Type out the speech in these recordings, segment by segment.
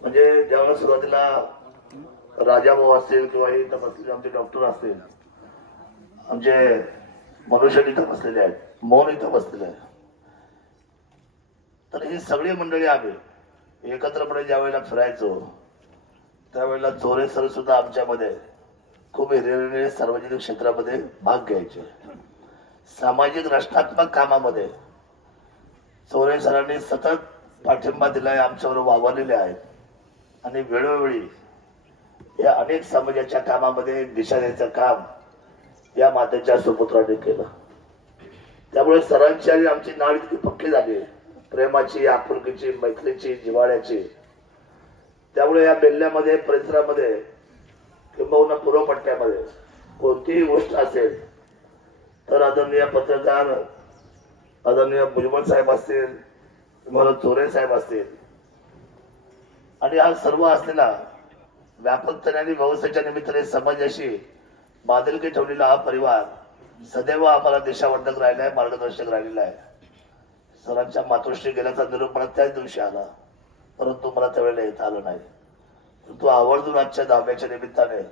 म्हणजे ज्यावेळेस सुरुवातीला राजाभाऊ असतील किंवा हे तपासलेले आमचे डॉक्टर असतील आमचे मनुष्य इथं बसलेले आहेत मौन इथं बसलेले आहे तर ही सगळी मंडळी आम्ही एकत्रपणे ज्या वेळेला फिरायचो त्यावेळेला चोरे सर सुद्धा आमच्यामध्ये खूप हिरिरीने सार्वजनिक क्षेत्रामध्ये भाग घ्यायचे. सामाजिक रचनात्मक कामामध्ये चोरे सरांनी सतत पाठिंबा दिलाय आमच्यावर वावरलेले आहेत. आणि वेळोवेळी या अनेक समाजाच्या कामामध्ये दिशा द्यायचं काम या मातेच्या सुपुत्राने केलं. त्यामुळे सरांची आणि आमची नाळ इतकी पक्की झाली प्रेमाची आपुलकीची मैत्रीची जिव्हाळ्याची. त्यामुळे या बेल्ल्यामध्ये परिसरामध्ये किंबहुना पूर्वपट्ट्यामध्ये कोणतीही गोष्ट असेल तर आदरणीय पत्रकार आदरणीय भुजबळ साहेब असतील तुम्हाला चोरे साहेब असतील. आणि हा सर्व असलेला व्यापकतेने आणि व्यवस्थेच्या निमित्ताने समाजाशी बादलकी ठेवलेला हा परिवार सदैव आम्हाला देशावर्धक राहिला आहे मार्गदर्शक राहिलेला आहे. सरांच्या मातोश्री गेल्याचा निरोप मला त्याच दिवशी आला परंतु मला त्यावेळेला येता आलं नाही. परंतु आवर्जून आजच्या दहाव्याच्या निमित्ताने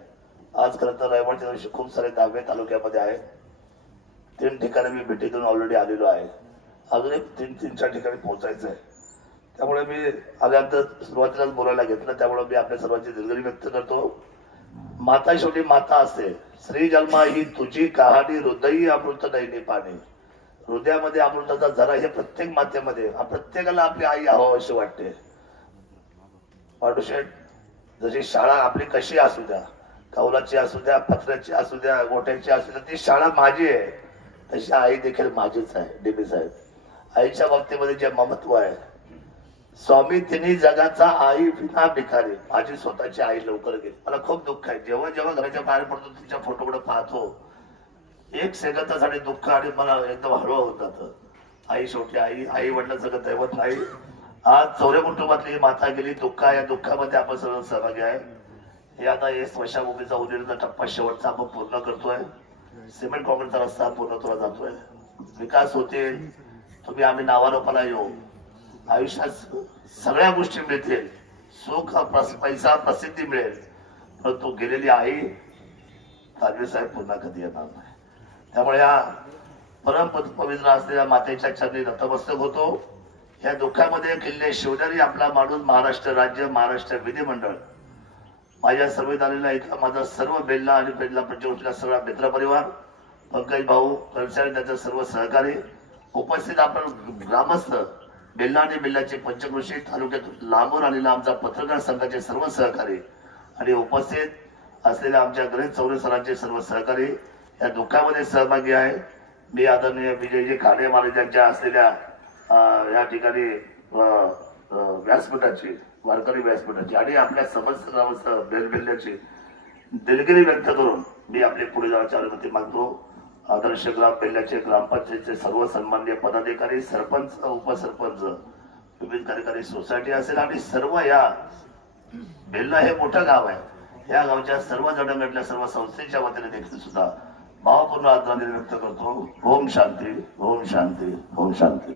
आज खरं तर रविवारच्या दिवशी खूप सारे दहावे तालुक्यामध्ये आहेत. तीन ठिकाणी मी भेटी देऊन ऑलरेडी आलेलो आहे. अजूनही तीन तीन चार ठिकाणी पोहोचायचं आहे त्यामुळे मी आल्यानंतर सुरुवातीलाच बोलायला घेतलं. त्यामुळे मी आपल्या सर्वांची दिलगिरी व्यक्त करतो. माता शेवटी माता असते. श्री जन्मा ही तुझी कहाणी हृदयी अमृत नैनी पाणी. हृदयामध्ये अमृताचा झरा हे प्रत्येक मातेमध्ये प्रत्येकाला आपली आई हवं अशी वाटते. पाडुशेठ जशी शाळा आपली कशी असू द्या कौलाची असू द्या पत्र्याची असू द्या गोठ्याची असू द्या ती शाळा माझी आहे. तशी आई देखील माझीच आहे डीबी साहेब आईच्या बाबतीमध्ये जे ममत्व आहे स्वामी तिने जगाचा आई विना भिकारी. माझी स्वतःची आई लवकर गेली. मला खूप दुःख आहे. जेव्हा जेव्हा घराच्या बाहेर पडतो तिच्या फोटोकडे पाहतो एक सेकंदासाठी दुःख आणि मला एकदम हळवं होत आई शेवटी आई आई वडिलांसगळं दैवत नाही. आज चौऱ्या कुटुंबातली माता गेली. दुःख या दुःखामध्ये आपण सर्व सहभागी आहे. हे आता हे स्मशाभूमीचा उदिरचा टप्पा शेवटचा आपण पूर्ण करतोय. सिमेंट कॉन्क्रीटचा रस्ता पूर्णत्वाला जातोय. विकास होतील. तुम्ही आम्ही नावारोपाला हो. येऊ आयुष्यात सगळ्या गोष्टी मिळतील. सुख पैसा प्रसिद्धी मिळेल. परंतु गेलेली आई ताजवे साहेब पुन्हा कधी येणार नाही. त्यामुळे या परम पवित्र असलेल्या मातेच्या चरणी नतमस्तक होतो. या दुःखामध्ये किल्ले शिवनेरी आपला माणूस महाराष्ट्र राज्य महाराष्ट्र विधिमंडळ. माझ्या संविधानाला इथला माझा सर्व बेल्ला आणि बेल्ला पंचवटीला सगळा मित्रपरिवार पंकज भाऊ कर्मचारी त्याचे सर्व सहकारी उपस्थित आपण ग्रामस्थ बेल्ला आणि बेल्लाचे पंचकृषी तालुक्यातून लांबून आलेला आमचा पत्रकार संघाचे सर्व सहकारी आणि उपस्थित असलेल्या आमच्या गणेश चौरे सरांचे सर्व सहकारी या दुःखामध्ये सहभागी आहे. मी आदरणीय विजयजी काळे महाराजांच्या असलेल्या या ठिकाणी व्यासपीठाचे वारकरी व्यासपीठाचे आणि आपल्या समस्त ग्रामस्थ बेलबेल्ल्याची दिलगिरी व्यक्त करून मी आपली पुढे जाण्याची अनुमती मागतो. आदर्श ग्राम बेल्ल्याचे ग्रामपंचायतचे सर्व सन्मान्य पदाधिकारी सरपंच उपसरपंच विविध कार्यकारी सोसायटी असेल आणि सर्व या बेल्ला हे मोठं गाव आहे. या गावच्या सर्व जडंगटल्या सर्व संस्थेच्या वतीने देखील सुद्धा भावपूर्ण आदरांजली व्यक्त करतो. ओम शांती ओम शांती ओम शांती.